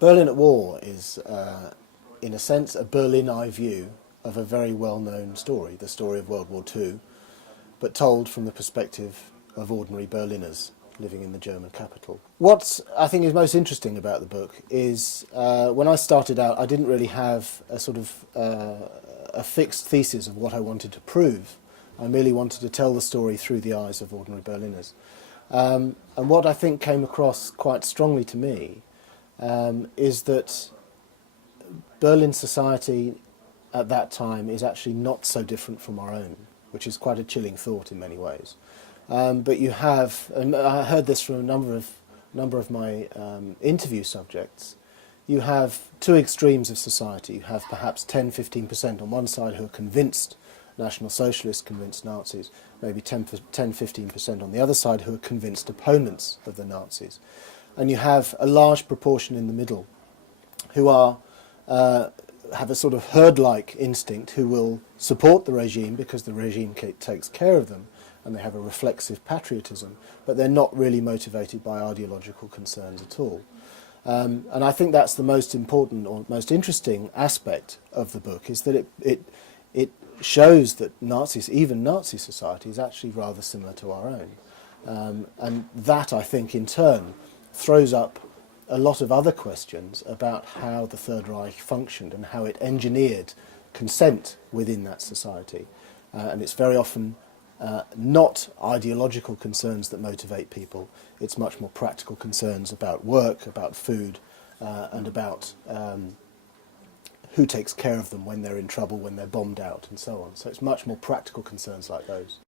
Berlin at War is, in a sense, a Berlin eye view of a very well-known story, the story of World War II, but told from the perspective of ordinary Berliners living in the German capital. What I think is most interesting about the book is when I started out, I didn't really have a sort of a fixed thesis of what I wanted to prove. I merely wanted to tell the story through the eyes of ordinary Berliners. And what I think came across quite strongly to me is that Berlin society at that time is actually not so different from our own, which is quite a chilling thought in many ways. But you have, and I heard this from a number of my interview subjects, you have two extremes of society. You have perhaps 10-15% on one side who are convinced National Socialists, convinced Nazis, maybe 10-15% on the other side who are convinced opponents of the Nazis. And you have a large proportion in the middle who are have a sort of herd-like instinct, who will support the regime because the regime takes care of them, and they have a reflexive patriotism, but they're not really motivated by ideological concerns at all. And I think that's the most important or most interesting aspect of the book, is that it shows that Nazis, even Nazi society, is actually rather similar to our own. And that, I think, in turn, throws up a lot of other questions about how the Third Reich functioned and how it engineered consent within that society. And it's very often not ideological concerns that motivate people. It's much more practical concerns about work, about food, and about who takes care of them when they're in trouble, when they're bombed out, and so on. So it's much more practical concerns like those.